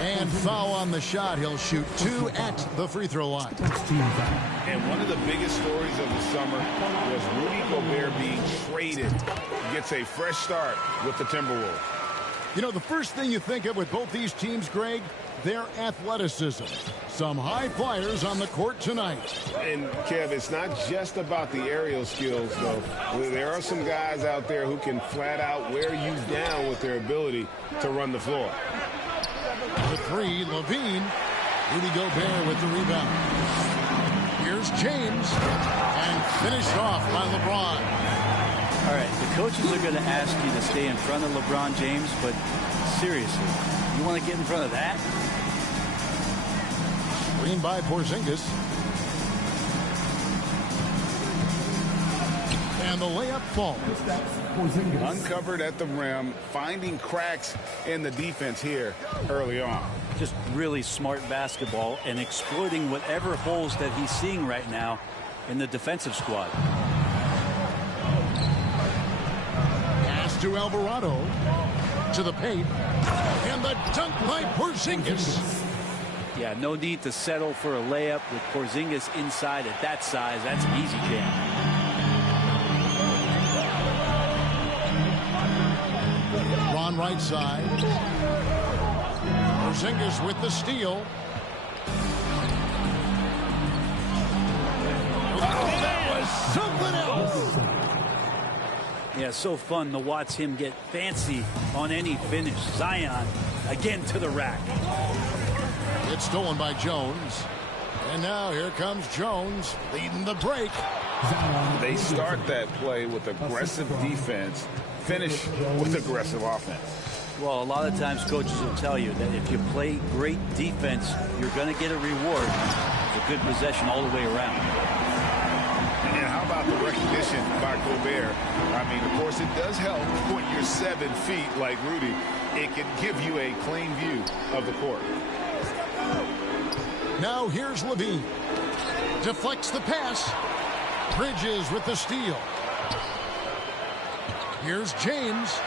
And foul on the shot. He'll shoot 2 at the free throw line. And one of the biggest stories of the summer was Rudy Gobert being traded. He gets a fresh start with the Timberwolves. You know, the first thing you think of with both these teams, Greg, their athleticism. Some high flyers on the court tonight. And, Kev, it's not just about the aerial skills, though. There are some guys out there who can flat out wear you down with their ability to run the floor. The three, Levine. Rudy Gobert with the rebound. Here's James. And finished off by LeBron. All right, the coaches are going to ask you to stay in front of LeBron James, but seriously, you want to get in front of that? Screen by Porzingis. And the layup falls. Uncovered at the rim, finding cracks in the defense here early on. Just really smart basketball and exploiting whatever holes that he's seeing right now in the defensive squad. Pass to Alvarado. To the paint. And the dunk by Porzingis. Yeah, no need to settle for a layup with Porzingis inside at that size. That's an easy jam. Ron right side. Porzingis with the steal. That was something else. Yeah, so fun to watch him get fancy on any finish. Zion again to the rack. It's stolen by Jones. And now here comes Jones leading the break. They start that play with aggressive defense, finish with aggressive offense. Well, a lot of times coaches will tell you that if you play great defense, you're going to get a reward. It's a good possession all the way around. And how about the recognition by Gobert? I mean, of course, it does help when you're 7 feet like Rudy. It can give you a clean view of the court. Now here's Levine. Deflects the pass. Bridges with the steal. Here's James.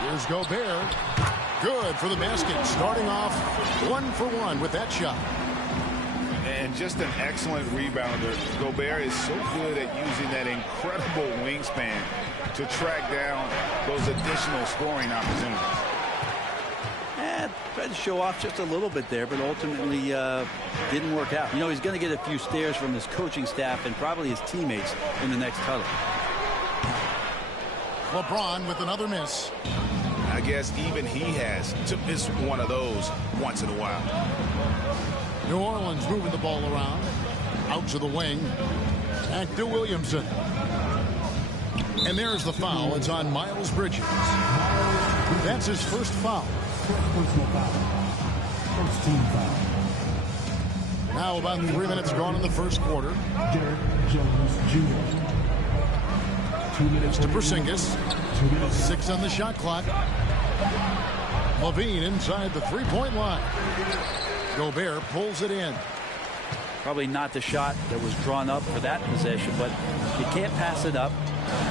Here's Gobert. Good for the basket. Starting off 1 for 1 with that shot. And just an excellent rebounder. Gobert is so good at using that incredible wingspan to track down those additional scoring opportunities. Tried to show off just a little bit there, but ultimately didn't work out. You know, he's going to get a few stares from his coaching staff and probably his teammates in the next huddle. LeBron with another miss. I guess even he has to miss one of those once in a while. New Orleans moving the ball around. Out to the wing. Back to Williamson. And there's the foul. It's on Miles Bridges. That's his first foul. Personal foul. First team foul. Now about 3 minutes gone in the first quarter. Derek Jones Jr. 2 minutes to Porzingis. 6 on the shot clock. Levine inside the three-point line. Gobert pulls it in. Probably not the shot that was drawn up for that possession, but you can't pass it up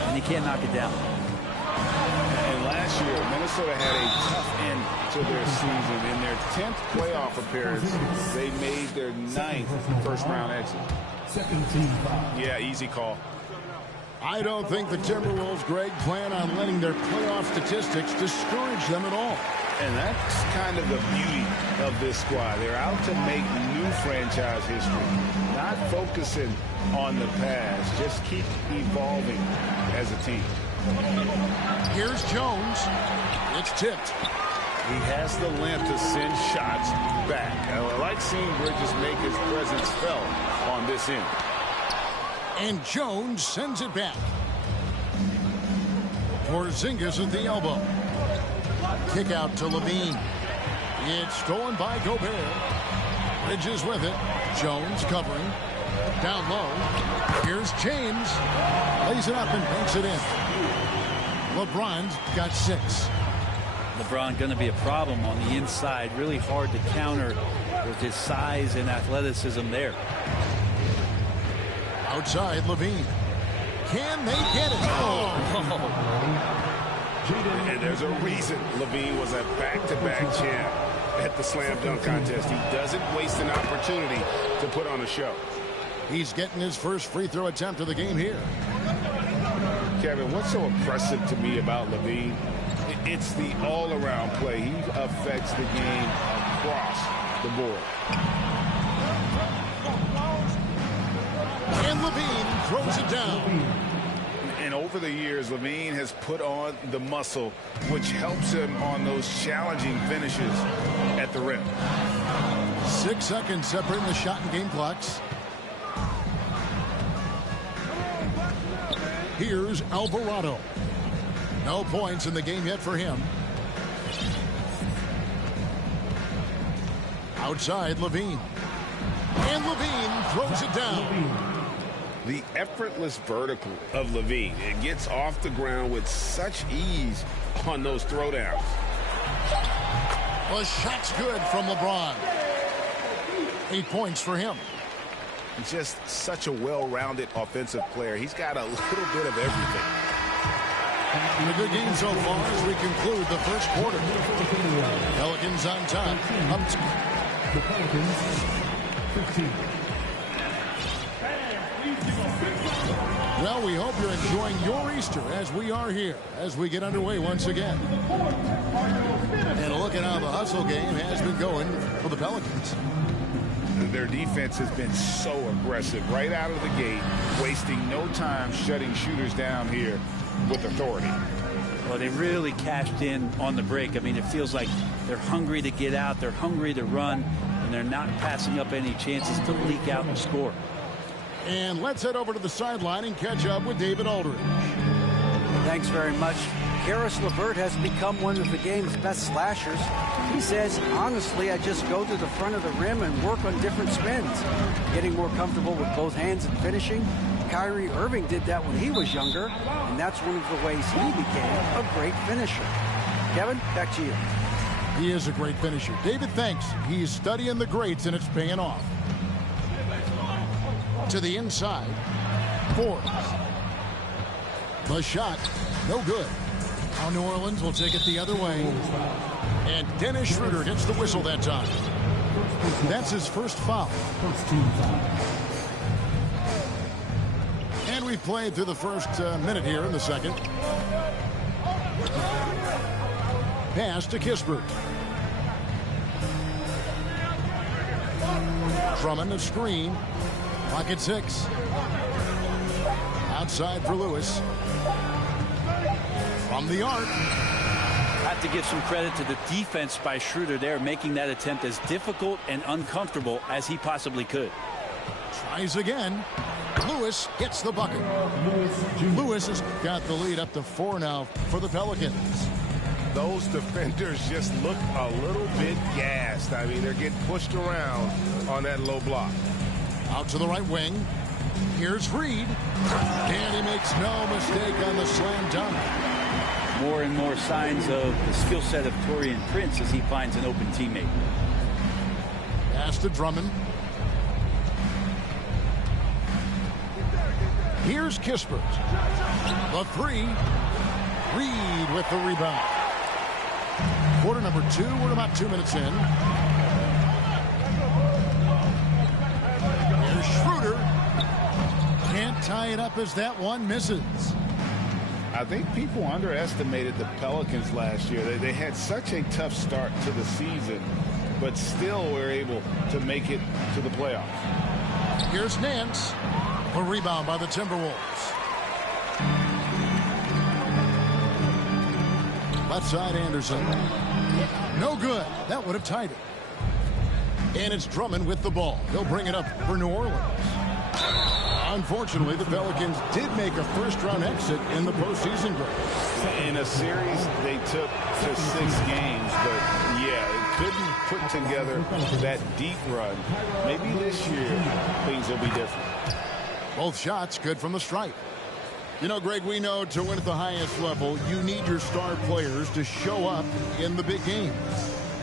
and you can't knock it down. And last year, Minnesota had a tough end to their season. In their 10th playoff appearance, they made their 9th first-round exit. Second team foul. Yeah, easy call. I don't think the Timberwolves, Greg, plan on letting their playoff statistics discourage them at all. And that's kind of the beauty of this squad. They're out to make new franchise history, not focusing on the past. Just keep evolving as a team. Here's Jones. It's tipped. He has the length to send shots back. I like seeing Bridges make his presence felt on this end. And Jones sends it back. Porzingis at the elbow. Kick out to Levine. It's stolen by Gobert. Bridges with it. Jones covering. Down low. Here's James. Lays it up and banks it in. LeBron's got 6. LeBron going to be a problem on the inside. Really hard to counter with his size and athleticism there. Outside, Levine. Can they get it? Oh. And there's a reason Levine was a back-to-back champ at the slam dunk contest. He doesn't waste an opportunity to put on a show. He's getting his first free throw attempt of the game here. Kevin, what's so impressive to me about Levine? It's the all-around play. He affects the game across the board. And Levine throws it down. And over the years, Levine has put on the muscle, which helps him on those challenging finishes at the rim. 6 seconds separating the shot and game clocks. Here's Alvarado. No points in the game yet for him. Outside, Levine. And Levine throws it down. The effortless vertical of Levine. It gets off the ground with such ease on those throwdowns. The shot's good from LeBron. 8 points for him. He's just such a well-rounded offensive player. He's got a little bit of everything. And a good game so far as we conclude the first quarter. Pelicans on top. The Pelicans, 15. Well, we hope you're enjoying your Easter as we are here as we get underway once again. And a look at how the hustle game has been going for the Pelicans. Their defense has been so aggressive right out of the gate, wasting no time shutting shooters down here with authority. Well, they really cashed in on the break. I mean, it feels like they're hungry to get out, they're hungry to run, and they're not passing up any chances to leak out and score. And let's head over to the sideline and catch up with David Aldridge. Thanks very much. Karis LeVert has become one of the game's best slashers. He says, honestly, I just go to the front of the rim and work on different spins, getting more comfortable with both hands and finishing. Kyrie Irving did that when he was younger, and that's one of the ways he became a great finisher. Kevin, back to you. He is a great finisher. David, thanks. He's studying the greats, and it's paying off. To the inside. Forbes. The shot, no good. Now New Orleans will take it the other way. And Dennis Schroeder gets the whistle that time. That's his first foul. First team foul. And we've played through the first minute here in the second. Pass to Kispert. Drummond a screen. Pocket 6. Outside for Lewis. From the arc. Have to give some credit to the defense by Schroeder there, making that attempt as difficult and uncomfortable as he possibly could. Tries again. Lewis gets the bucket. Lewis has got the lead up to 4 now for the Pelicans. Those defenders just look a little bit gassed. I mean, they're getting pushed around on that low block. Out to the right wing. Here's Reed. And he makes no mistake on the slam dunk. More and more signs of the skill set of Taurean Prince as he finds an open teammate. Pass to Drummond. Here's Kispert. The 3. Reed with the rebound. Quarter number 2. We're about 2 minutes in. Here's Schroeder. Can't tie it up as that one misses. I think people underestimated the Pelicans last year. They had such a tough start to the season, but still were able to make it to the playoffs. Here's Nance. A rebound by the Timberwolves. Left side Anderson. No good. That would have tied it. And it's Drummond with the ball. He'll bring it up for New Orleans. Unfortunately, the Pelicans did make a first-round exit in the postseason break. In a series they took to 6 games, but yeah, it couldn't put together that deep run. Maybe this year things will be different. Both shots good from the stripe. You know, Greg, we know to win at the highest level, you need your star players to show up in the big game.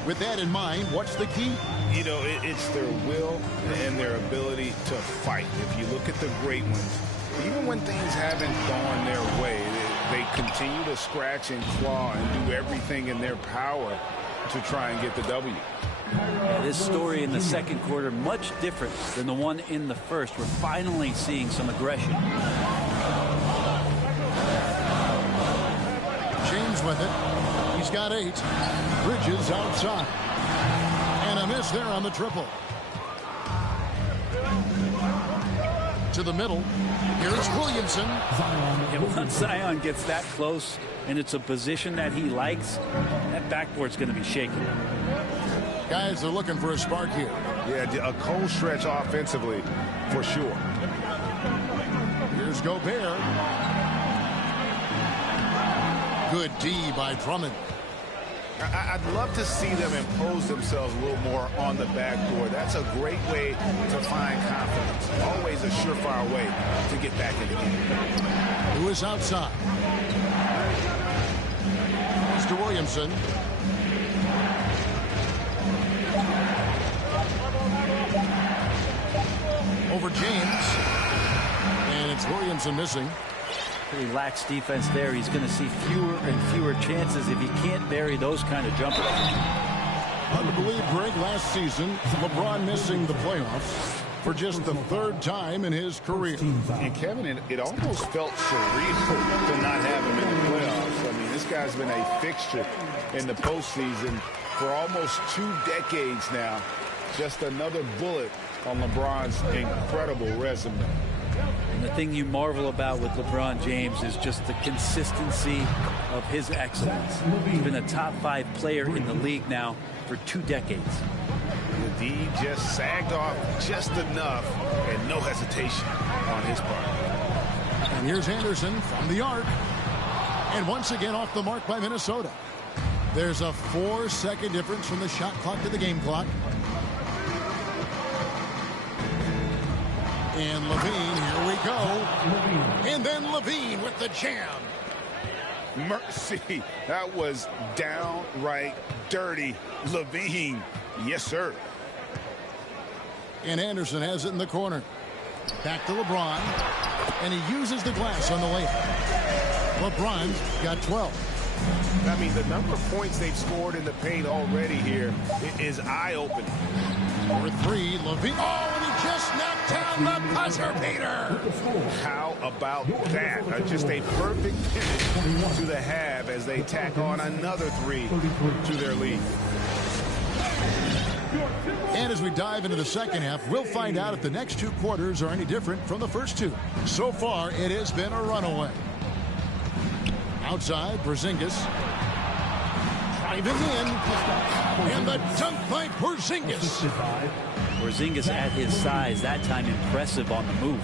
With that in mind, what's the key? You know, it's their will and their ability to fight. If you look at the great ones, even when things haven't gone their way, They continue to scratch and claw and do everything in their power to try and get the W. Yeah, this story in the second quarter much different than the one in the first. We're finally seeing some aggression. James with it. He's got 8. Bridges outside. And a miss there on the triple. To the middle. Here's Williamson. And once Zion gets that close and it's a position that he likes, that backboard's going to be shaking. Guys are looking for a spark here. Yeah, a cold stretch offensively for sure. Here's Gobert. Good D by Drummond. I'd love to see them impose themselves a little more on the backboard. That's a great way to find confidence. Always a surefire way to get back in the game. Who is outside? Mr. Williamson. Over James. And it's Williamson missing. Pretty lax defense there. He's going to see fewer and fewer chances if he can't bury those kind of jumpers. Hard to believe, Greg, last season, LeBron missing the playoffs for just the 3rd time in his career. And Kevin, it almost felt surreal to not have him in the playoffs. I mean, this guy's been a fixture in the postseason for almost 2 decades now. Just another bullet on LeBron's incredible resume. And the thing you marvel about with LeBron James is just the consistency of his excellence. He's been a top 5 player in the league now for 2 decades. The D just sagged off just enough and no hesitation on his part. And here's Anderson from the arc. And once again off the mark by Minnesota. There's a 4-second difference from the shot clock to the game clock. And Levine, here we go. And then Levine with the jam. Mercy, that was downright dirty. Levine, yes, sir. And Anderson has it in the corner. Back to LeBron. And he uses the glass on the layup. LeBron's got 12. I mean, the number of points they've scored in the paint already here is eye-opening. For 3, Levine. Oh, and he just knocked down the buzzer beater. How about that? Just a perfect finish to the half as they tack on another 3 to their lead. And as we dive into the second half, we'll find out if the next 2 quarters are any different from the first 2. So far, it has been a runaway. Outside, Porzingis. Driving in. And the dunk by Porzingis. Porzingis at his size, that time impressive on the move.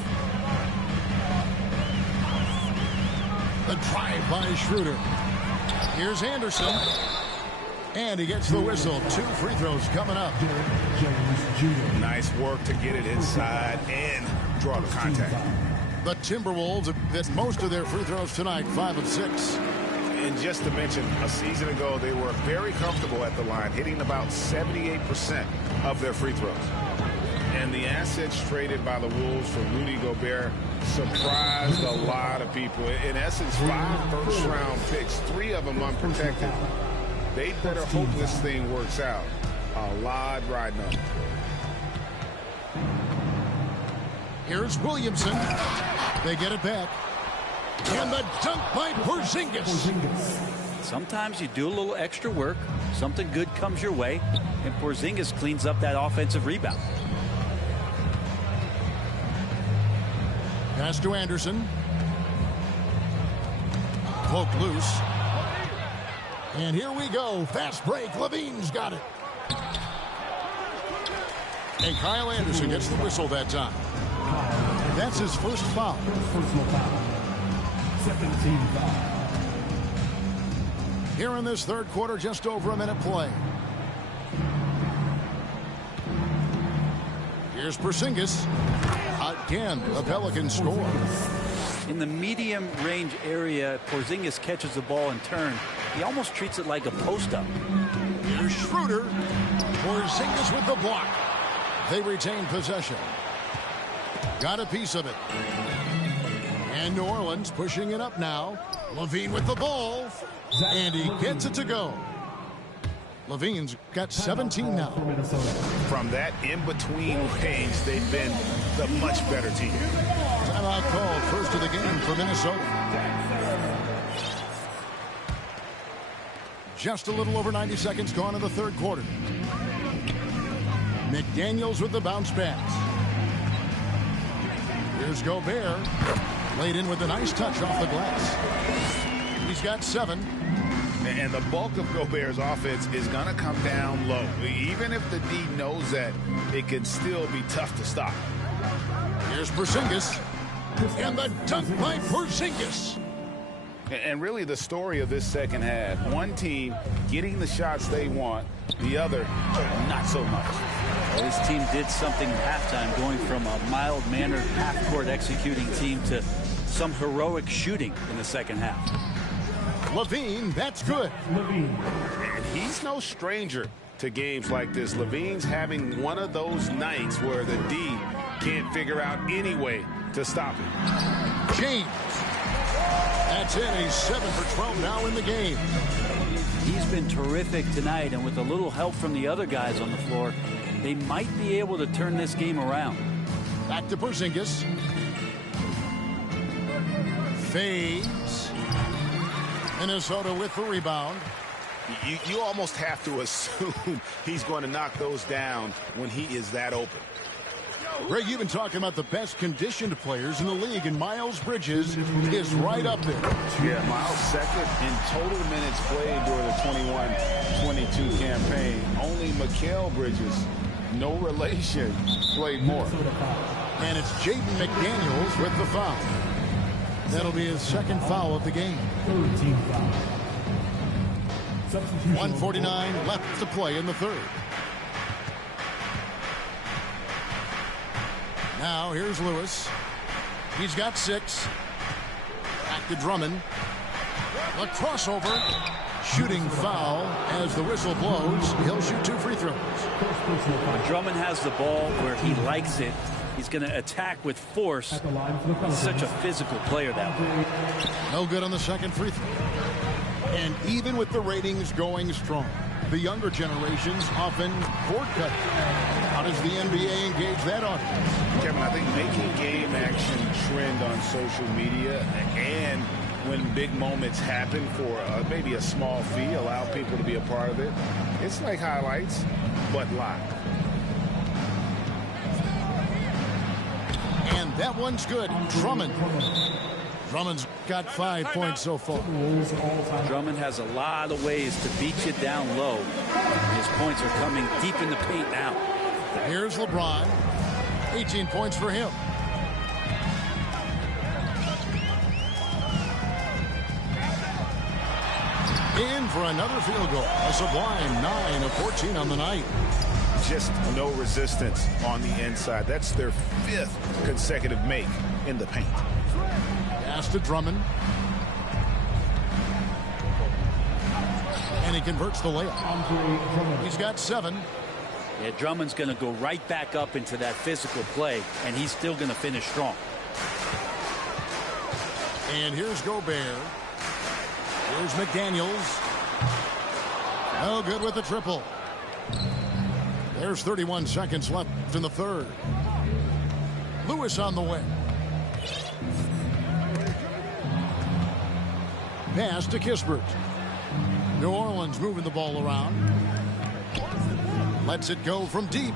The drive by Schroeder. Here's Anderson. And he gets the whistle. 2 free throws coming up. Nice work to get it inside and draw the contact. The Timberwolves have hit most of their free throws tonight, 5 of 6. And just to mention, a season ago, they were very comfortable at the line, hitting about 78% of their free throws. And the assets traded by the Wolves for Rudy Gobert surprised a lot of people. In essence, 5 first-round picks, 3 of them unprotected. They better hope this thing works out. A lot riding on it. Here's Williamson. They get it back. And the dunk by Porzingis. Sometimes you do a little extra work, something good comes your way, and Porzingis cleans up that offensive rebound. Pass to Anderson. Poke loose. And here we go. Fast break. Levine's got it. And Kyle Anderson gets the whistle that time. That's his first foul. Personal foul. 17 foul. Here in this third quarter, just over a minute play. Here's Porzingis. Again, the Pelicans score. In the medium range area, Porzingis catches the ball and turn. He almost treats it like a post-up. Here's Schroeder. Porzingis with the block. They retain possession. Got a piece of it. And New Orleans pushing it up now. LaVine with the ball, and he gets it to go. LaVine's got 17 now. From that in-between range, they've been the much better team. Timeout called, first of the game for Minnesota. Just a little over 90 seconds gone in the third quarter. McDaniels with the bounce pass. Here's Gobert. Laid in with a nice touch off the glass. He's got 7. And the bulk of Gobert's offense is going to come down low. Even if the D knows that, it can still be tough to stop. Here's Porzingis. And the dunk by Porzingis. And really the story of this second half, one team getting the shots they want, the other not so much. Well, this team did something at halftime, going from a mild-mannered half-court executing team to some heroic shooting in the second half. LaVine, that's good. And he's no stranger to games like this. LaVine's having one of those nights where the D can't figure out any way to stop him. James. That's it. He's 7 for 12 now in the game. He's been terrific tonight, and with a little help from the other guys on the floor, they might be able to turn this game around. Back to Porzingis. Fades. Minnesota with the rebound. You almost have to assume he's going to knock those down when he is that open. Greg, you've been talking about the best conditioned players in the league, and Miles Bridges is right up there. Yeah, Miles second in total minutes played during the 21-22 campaign. Only Mikal Bridges, no relation, played more. And it's Jaden McDaniels with the foul. That'll be his second foul of the game. 1:49 left to play in the third. Now here's Lewis. He's got 6. Back to Drummond. The crossover. Shooting foul as the whistle blows. He'll shoot 2 free throws. When Drummond has the ball where he likes it, he's going to attack with force. He's such a physical player that way. No good on the second free throw. And even with the ratings going strong, the younger generations often cord cut. How does the NBA engage that audience? Kevin, I think making game action trend on social media, and when big moments happen for maybe a small fee, allow people to be a part of it. It's like highlights, but live. And that one's good. Drummond. Drummond's got 5 points so far. Drummond has a lot of ways to beat you down low. His points are coming deep in the paint now. Here's LeBron. 18 points for him. In for another field goal. A sublime 9 of 14 on the night. Just no resistance on the inside. That's their 5th consecutive make in the paint. Pass to Drummond. And he converts the layup. He's got 7. Yeah, Drummond's going to go right back up into that physical play, and he's still going to finish strong. And here's Gobert. Here's McDaniels. No good with the triple. There's 31 seconds left in the third. Lewis on the way. Pass to Kispert. New Orleans moving the ball around. Lets it go from deep.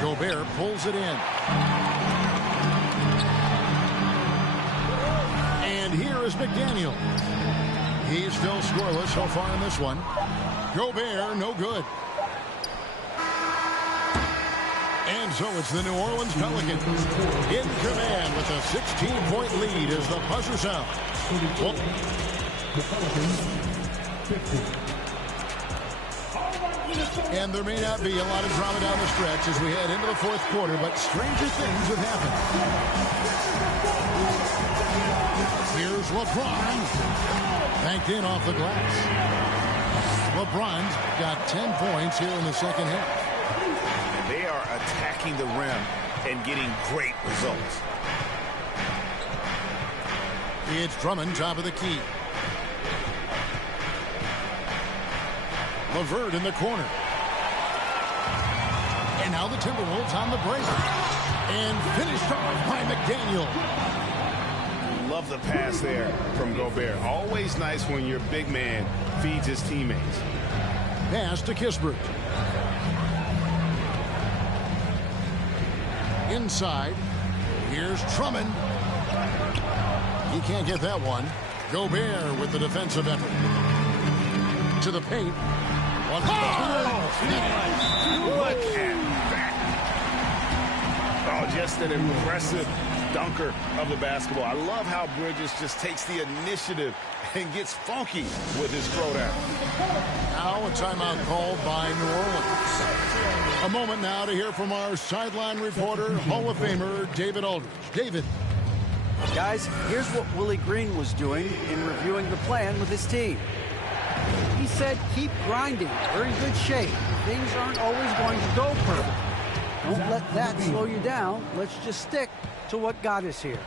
Gobert pulls it in. And here is McDaniel. He's still scoreless so far in this one. Gobert, no good. And so it's the New Orleans Pelicans in command with a 16-point lead as the buzzer sounds. Well, The Pelicans, 50. and there may not be a lot of drama down the stretch as we head into the fourth quarter, but stranger things have happened. Here's LeBron. Banked in off the glass. LeBron's got 10 points here in the second half. They are attacking the rim and getting great results. It's Drummond, top of the key. LeVert in the corner. And now the Timberwolves on the break. And finished off by McDaniel. Love the pass there from Gobert. Always nice when your big man feeds his teammates. Pass to Kispert. Inside. Here's Drummond. He can't get that one. Gobert with the defensive effort. To the paint. Look at that. Oh, just an impressive dunker of the basketball. I love how Bridges just takes the initiative and gets funky with his throwdown. Now a timeout called by New Orleans. A moment now to hear from our sideline reporter, Hall of Famer David Aldridge. David. Guys, here's what Willie Green was doing in reviewing the plan with his team. He said, keep grinding. We're in good shape. Things aren't always going to go perfect. Don't let that slow you down. Let's just stick to what got us here.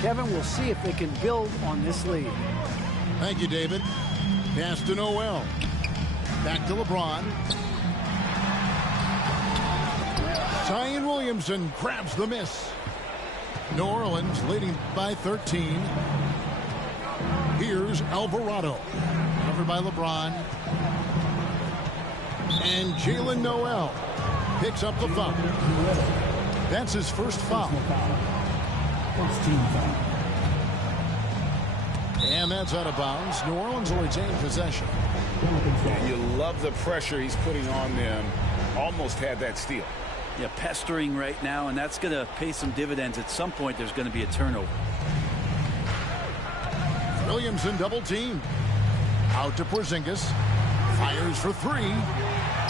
Kevin will see if they can build on this lead. Thank you, David. Pass to Noel. Back to LeBron. Zion Williamson grabs the miss. New Orleans leading by 13. Here's Alvarado. Covered by LeBron. And Jalen Noel picks up the foul. That's his first foul. First team foul. And that's out of bounds. New Orleans will retain possession. You love the pressure he's putting on them. Almost had that steal. Yeah, pestering right now, and that's going to pay some dividends. At some point, there's going to be a turnover. Williamson double team. Out to Porzingis. Fires for three.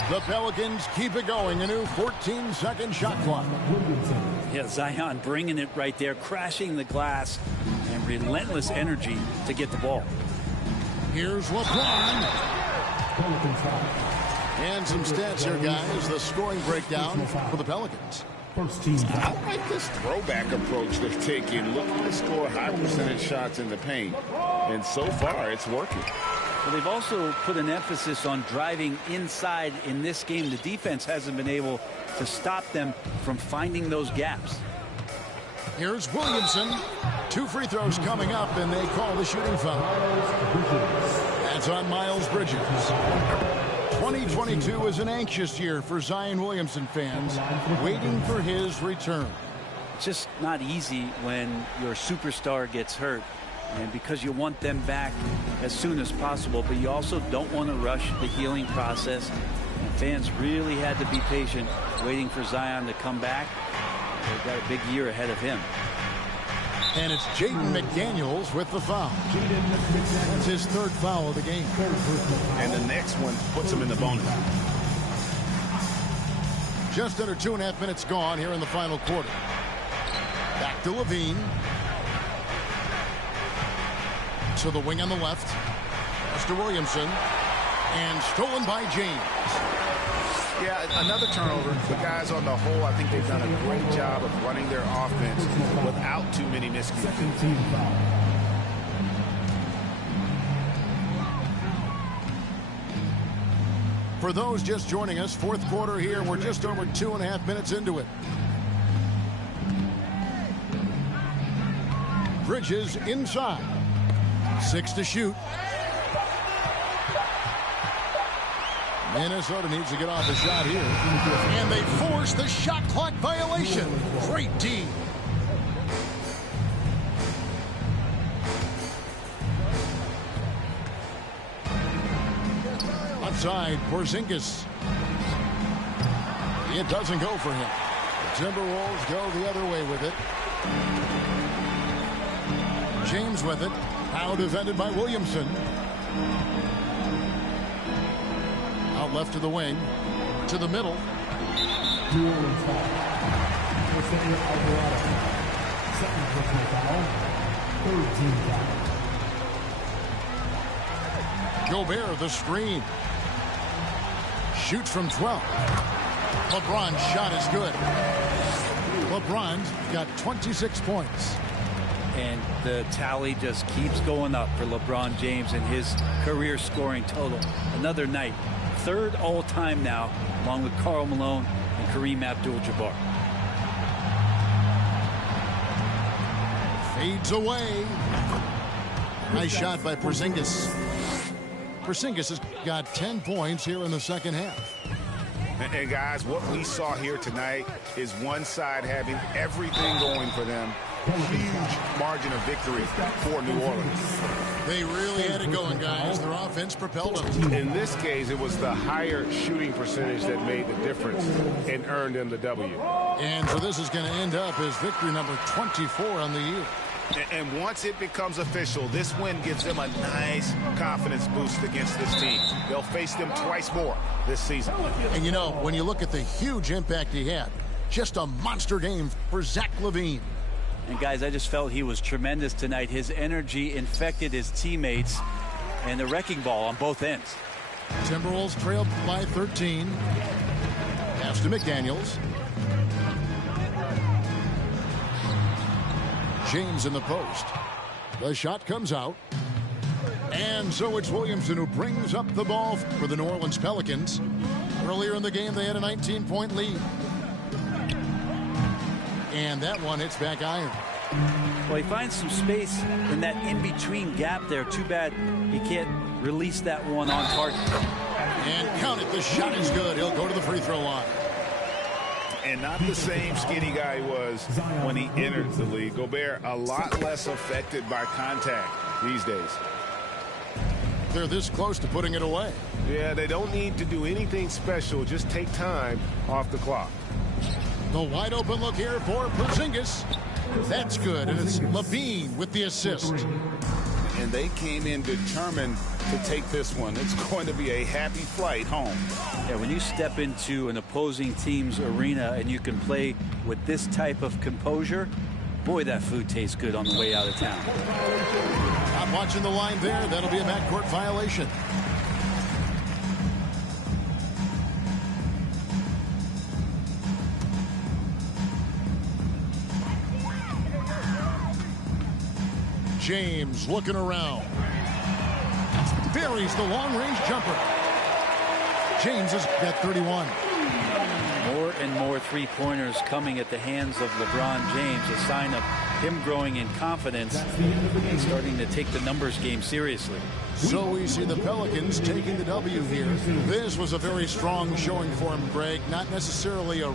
The Pelicans keep it going. A new 14-second shot clock. Yeah, Zion bringing it right there, crashing the glass, and relentless energy to get the ball. Here's LeBron. And some stats here, guys. The scoring breakdown for the Pelicans. First team I foul. like this throwback approach they're taking, looking to score high percentage shots in the paint. And so far, it's working. Well, they've also put an emphasis on driving inside in this game. The defense hasn't been able to stop them from finding those gaps. Here's Williamson. 2 free throws coming up, and they call the shooting foul. That's on Miles Bridges. 2022 is an anxious year for Zion Williamson fans, waiting for his return. It's just not easy when your superstar gets hurt, and because you want them back as soon as possible, but you also don't want to rush the healing process. And fans really had to be patient waiting for Zion to come back. They've got a big year ahead of him. And it's Jaden McDaniels with the foul. That's his third foul of the game. And the next one puts him in the bonus. Just under 2.5 minutes gone here in the final quarter. Back to Levine. To the wing on the left. Pass to Williamson. And stolen by James. Yeah, another turnover. The guys on the whole, I think they've done a great job of running their offense without too many miscues. Team foul. For those just joining us, fourth quarter here. We're just over 2.5 minutes into it. Bridges inside. 6 to shoot. Minnesota needs to get off the shot here. And they force the shot clock violation. Great D. Outside, Porzingis. It doesn't go for him. The Timberwolves go the other way with it. James with it. Now defended by Williamson. Out left to the wing. To the middle. New Orleans foul. Defender Alvarado. Second personal foul. Third team foul. Gobert the screen. Shoots from 12. LeBron's shot is good. LeBron's got 26 points. And the tally just keeps going up for LeBron James and his career scoring total. Another night, third all-time now, along with Karl Malone and Kareem Abdul-Jabbar. Fades away. Nice shot by Porzingis. Porzingis has got 10 points here in the second half. And guys, what we saw here tonight is one side having everything going for them. Huge margin of victory for New Orleans. They really had it going, guys. Their offense propelled them. In this case, it was the higher shooting percentage that made the difference and earned them the W. And so this is going to end up as victory number 24 on the year. And once it becomes official, this win gives them a nice confidence boost against this team. They'll face them twice more this season. And you know, when you look at the huge impact he had, just a monster game for Zach LaVine. And guys, I just felt he was tremendous tonight. His energy infected his teammates, and the wrecking ball on both ends. Timberwolves trailed by 13. Pass to McDaniels. James in the post. The shot comes out. And so it's Williamson who brings up the ball for the New Orleans Pelicans. Earlier in the game, they had a 19-point lead. And that one hits back iron. Well, he finds some space in that in-between gap there. Too bad he can't release that one on target. And count it. The shot is good. He'll go to the free throw line. And not the same skinny guy he was when he entered the league. Gobert a lot less affected by contact these days. They're this close to putting it away. Yeah, they don't need to do anything special. Just take time off the clock. The wide open look here for Porzingis. That's good, and it's LaVine with the assist. And they came in determined to take this one. It's going to be a happy flight home. Yeah, when you step into an opposing team's arena and you can play with this type of composure, boy, that food tastes good on the way out of town. I'm watching the line there. That'll be a backcourt violation. James looking around. Buries the long-range jumper. James has got 31. More and more three-pointers coming at the hands of LeBron James, a sign of him growing in confidence and starting to take the numbers game seriously. So we see the Pelicans taking the W here. This was a very strong showing for him, Greg. Not necessarily a